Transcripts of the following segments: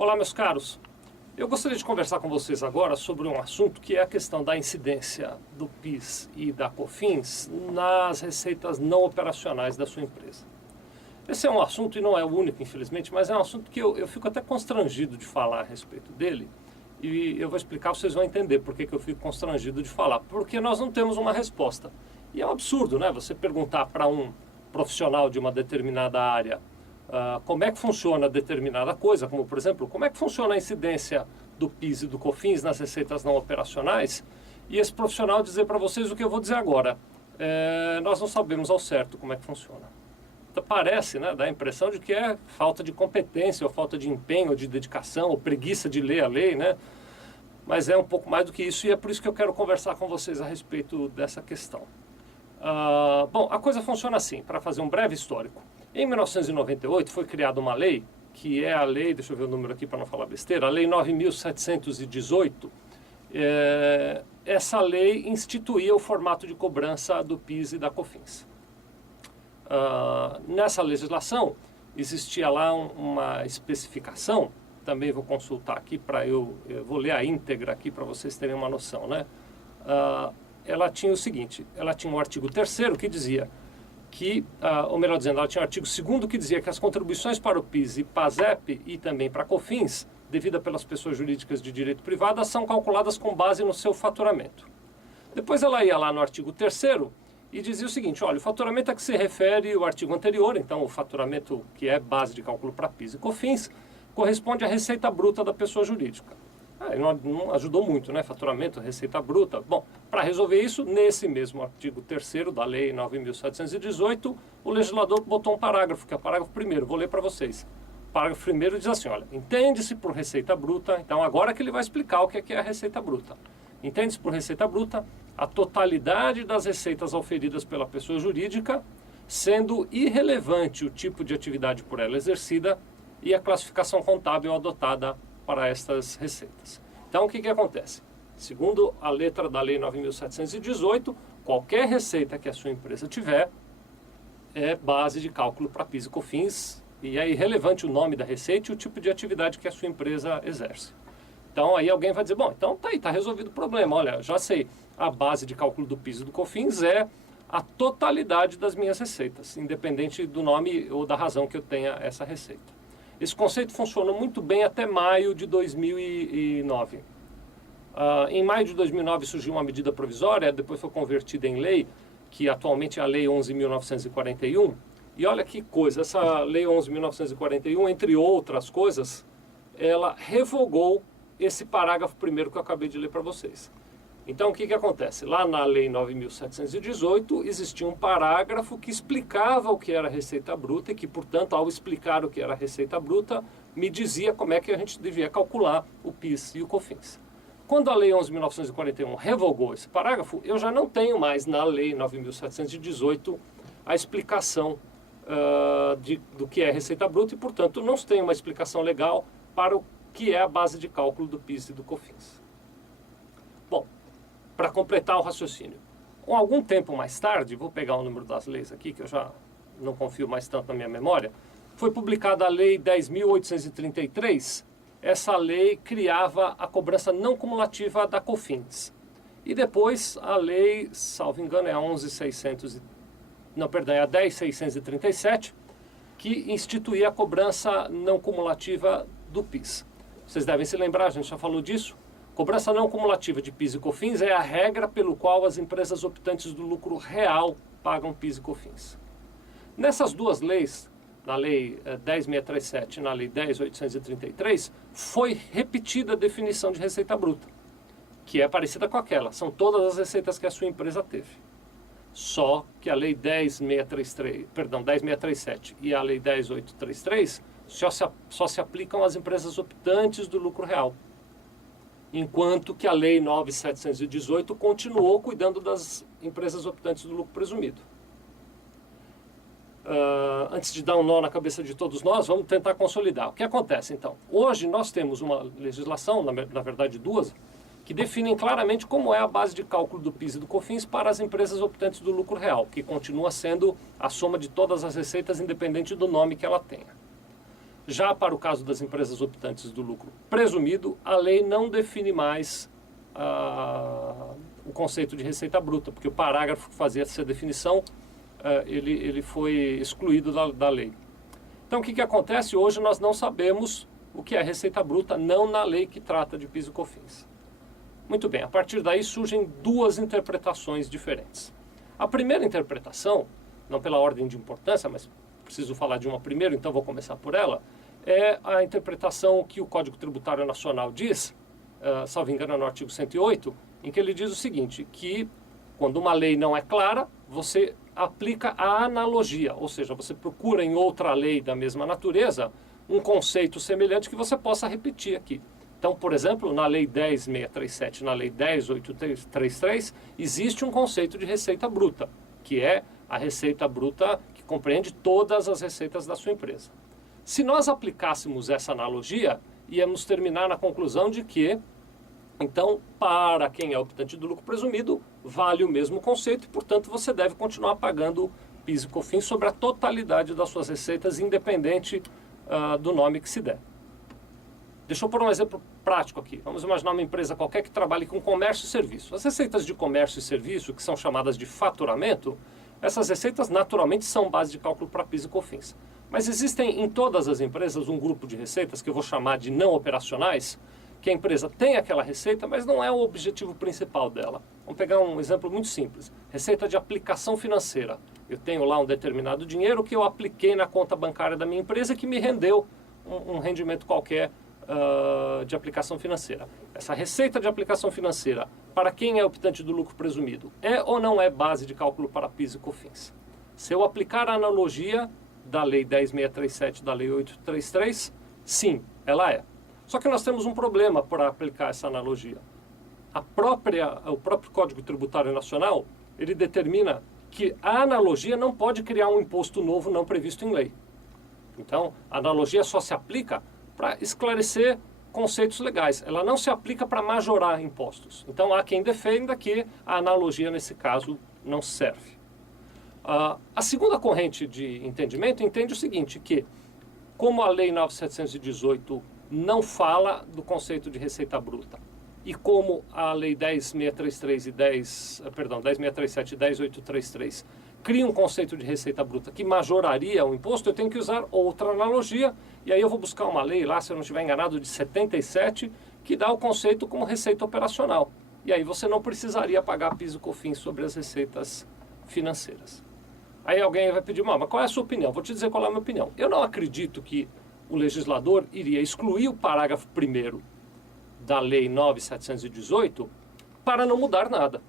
Olá, meus caros. Eu gostaria de conversar com vocês agora sobre um assunto que é a questão da incidência do PIS e da COFINS nas receitas não operacionais da sua empresa. Esse é um assunto, e não é o único, infelizmente, mas é um assunto que eu fico até constrangido de falar a respeito dele, e eu vou explicar, vocês vão entender por que eu fico constrangido de falar. Porque nós não temos uma resposta. E é um absurdo, né? Você perguntar para um profissional de uma determinada área como é que funciona determinada coisa, como, por exemplo, como é que funciona a incidência do PIS e do COFINS nas receitas não operacionais, e esse profissional dizer para vocês o que eu vou dizer agora. Nós não sabemos ao certo como é que funciona. Então parece, né, dá a impressão de que é falta de competência, ou falta de empenho, ou de dedicação, ou preguiça de ler a lei, né? Mas é um pouco mais do que isso, e é por isso que eu quero conversar com vocês a respeito dessa questão. Bom, a coisa funciona assim, para fazer um breve histórico. Em 1998 foi criada uma lei, que é a lei, deixa eu ver o número aqui para não falar besteira, a lei 9.718. Essa lei instituía o formato de cobrança do PIS e da COFINS. Nessa legislação existia lá uma especificação, também vou consultar aqui eu vou ler a íntegra aqui para vocês terem uma noção, né? Ela tinha o seguinte, ela tinha um artigo 3º que dizia que, ou melhor dizendo, ela tinha um artigo 2º que dizia que as contribuições para o PIS e PASEP e também para a COFINS, devida pelas pessoas jurídicas de direito privado, são calculadas com base no seu faturamento. Depois ela ia lá no artigo 3º e dizia o seguinte, olha, o faturamento a que se refere o artigo anterior, então o faturamento que é base de cálculo para PIS e COFINS, corresponde à receita bruta da pessoa jurídica. Não ajudou muito, né? Faturamento, receita bruta. Bom, para resolver isso, nesse mesmo artigo 3º da Lei 9.718, o legislador botou um parágrafo, que é o parágrafo 1º, vou ler para vocês. O parágrafo 1º diz assim, olha, entende-se por receita bruta, então agora que ele vai explicar o que é a receita bruta. Entende-se por receita bruta a totalidade das receitas auferidas pela pessoa jurídica, sendo irrelevante o tipo de atividade por ela exercida e a classificação contábil adotada para estas receitas. Então, o que acontece? Segundo a letra da Lei 9.718, qualquer receita que a sua empresa tiver é base de cálculo para PIS e COFINS, e é irrelevante o nome da receita e o tipo de atividade que a sua empresa exerce. Então, aí alguém vai dizer, bom, então tá aí, está resolvido o problema. Olha, já sei, a base de cálculo do PIS e do COFINS é a totalidade das minhas receitas, independente do nome ou da razão que eu tenha essa receita. Esse conceito funcionou muito bem até maio de 2009. Em maio de 2009 surgiu uma medida provisória, depois foi convertida em lei, que atualmente é a Lei 11.941. E olha que coisa, essa Lei 11.941, entre outras coisas, ela revogou esse parágrafo 1º que eu acabei de ler para vocês. Então, o que acontece? Lá na Lei 9.718 existia um parágrafo que explicava o que era receita bruta e que, portanto, ao explicar o que era receita bruta, me dizia como é que a gente devia calcular o PIS e o COFINS. Quando a Lei 11.941 revogou esse parágrafo, eu já não tenho mais na Lei 9.718 a explicação do que é receita bruta e, portanto, não tenho uma explicação legal para o que é a base de cálculo do PIS e do COFINS. Bom, para completar o raciocínio. Algum tempo mais tarde, vou pegar o número das leis aqui, que eu já não confio mais tanto na minha memória, foi publicada a Lei 10.833. Essa lei criava a cobrança não cumulativa da COFINS. E depois a lei, salvo engano, é a 10.637, que instituía a cobrança não cumulativa do PIS. Vocês devem se lembrar, a gente já falou disso. Cobrança não cumulativa de PIS e COFINS é a regra pelo qual as empresas optantes do lucro real pagam PIS e COFINS. Nessas duas leis, na Lei 10.637 e na Lei 10.833, foi repetida a definição de receita bruta, que é parecida com aquela. São todas as receitas que a sua empresa teve. Só que a Lei 10.637 e a Lei 10.833 só se aplicam às empresas optantes do lucro real. Enquanto que a Lei 9.718 continuou cuidando das empresas optantes do lucro presumido. Antes de dar um nó na cabeça de todos nós, vamos tentar consolidar. O que acontece, então? Hoje nós temos uma legislação, na verdade duas, que definem claramente como é a base de cálculo do PIS e do COFINS para as empresas optantes do lucro real, que continua sendo a soma de todas as receitas, independente do nome que ela tenha. Já para o caso das empresas optantes do lucro presumido, a lei não define mais o conceito de receita bruta, porque o parágrafo que fazia essa definição, ele foi excluído da lei. Então, o que acontece? Hoje nós não sabemos o que é receita bruta, não na lei que trata de PIS e COFINS. Muito bem, a partir daí surgem duas interpretações diferentes. A primeira interpretação, não pela ordem de importância, mas preciso falar de uma primeiro, então vou começar por ela, é a interpretação que o Código Tributário Nacional diz, salvo engano no artigo 108, em que ele diz o seguinte, que quando uma lei não é clara, você aplica a analogia, ou seja, você procura em outra lei da mesma natureza um conceito semelhante que você possa repetir aqui. Então, por exemplo, na Lei 10.637 e na Lei 10.833, existe um conceito de receita bruta, que é a receita bruta que compreende todas as receitas da sua empresa. Se nós aplicássemos essa analogia, íamos terminar na conclusão de que, então, para quem é optante do lucro presumido, vale o mesmo conceito e, portanto, você deve continuar pagando PIS e COFINS sobre a totalidade das suas receitas, independente do nome que se der. Deixa eu pôr um exemplo prático aqui. Vamos imaginar uma empresa qualquer que trabalhe com comércio e serviço. As receitas de comércio e serviço, que são chamadas de faturamento, essas receitas naturalmente são base de cálculo para PIS e COFINS. Mas existem em todas as empresas um grupo de receitas que eu vou chamar de não operacionais, que a empresa tem aquela receita, mas não é o objetivo principal dela. Vamos pegar um exemplo muito simples. Receita de aplicação financeira. Eu tenho lá um determinado dinheiro que eu apliquei na conta bancária da minha empresa que me rendeu um rendimento qualquer de aplicação financeira. Essa receita de aplicação financeira, para quem é optante do lucro presumido, é ou não é base de cálculo para PIS e COFINS? Se eu aplicar a analogia da Lei 10.637 e da Lei 833, sim, ela é. Só que nós temos um problema para aplicar essa analogia. O próprio Código Tributário Nacional, ele determina que a analogia não pode criar um imposto novo não previsto em lei. Então, a analogia só se aplica para esclarecer conceitos legais. Ela não se aplica para majorar impostos. Então, há quem defenda que a analogia, nesse caso, não serve. A segunda corrente de entendimento entende o seguinte, que como a Lei 9.718 não fala do conceito de receita bruta, e como a Lei 10.637 e 10.833 cria um conceito de receita bruta que majoraria o imposto, eu tenho que usar outra analogia, e aí eu vou buscar uma lei lá, se eu não estiver enganado, de 77, que dá o conceito como receita operacional. E aí você não precisaria pagar PIS e COFINS sobre as receitas financeiras. Aí alguém vai pedir, mas qual é a sua opinião? Vou te dizer qual é a minha opinião. Eu não acredito que o legislador iria excluir o parágrafo 1º da Lei 9.718 para não mudar nada.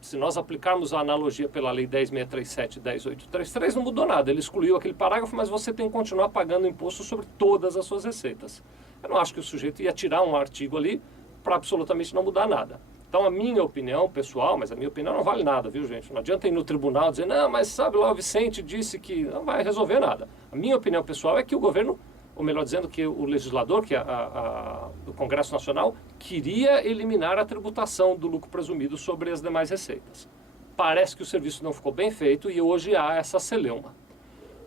Se nós aplicarmos a analogia pela Lei 10.637 e 10.833, não mudou nada. Ele excluiu aquele parágrafo, mas você tem que continuar pagando imposto sobre todas as suas receitas. Eu não acho que o sujeito ia tirar um artigo ali para absolutamente não mudar nada. Então, a minha opinião pessoal, mas a minha opinião não vale nada, viu, gente? Não adianta ir no tribunal dizer, não, mas sabe lá, o Vicente disse que não vai resolver nada. A minha opinião pessoal é que o governo, ou melhor dizendo, que o legislador, que o Congresso Nacional, queria eliminar a tributação do lucro presumido sobre as demais receitas. Parece que o serviço não ficou bem feito e hoje há essa celeuma.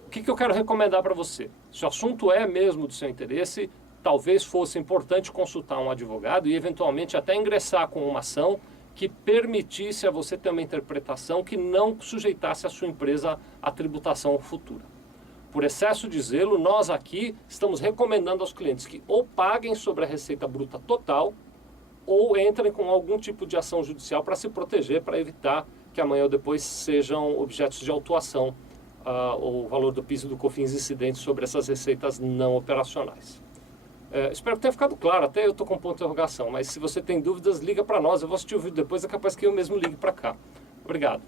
O que eu quero recomendar para você? Se o assunto é mesmo do seu interesse, talvez fosse importante consultar um advogado e eventualmente até ingressar com uma ação que permitisse a você ter uma interpretação que não sujeitasse a sua empresa à tributação futura. Por excesso de zelo, nós aqui estamos recomendando aos clientes que ou paguem sobre a receita bruta total ou entrem com algum tipo de ação judicial para se proteger, para evitar que amanhã ou depois sejam objetos de autuação o valor do PIS e do COFINS incidentes sobre essas receitas não operacionais. Espero que tenha ficado claro, até eu estou com ponto de interrogação, mas se você tem dúvidas, liga para nós, eu vou assistir o vídeo depois, é capaz que eu mesmo ligue para cá. Obrigado.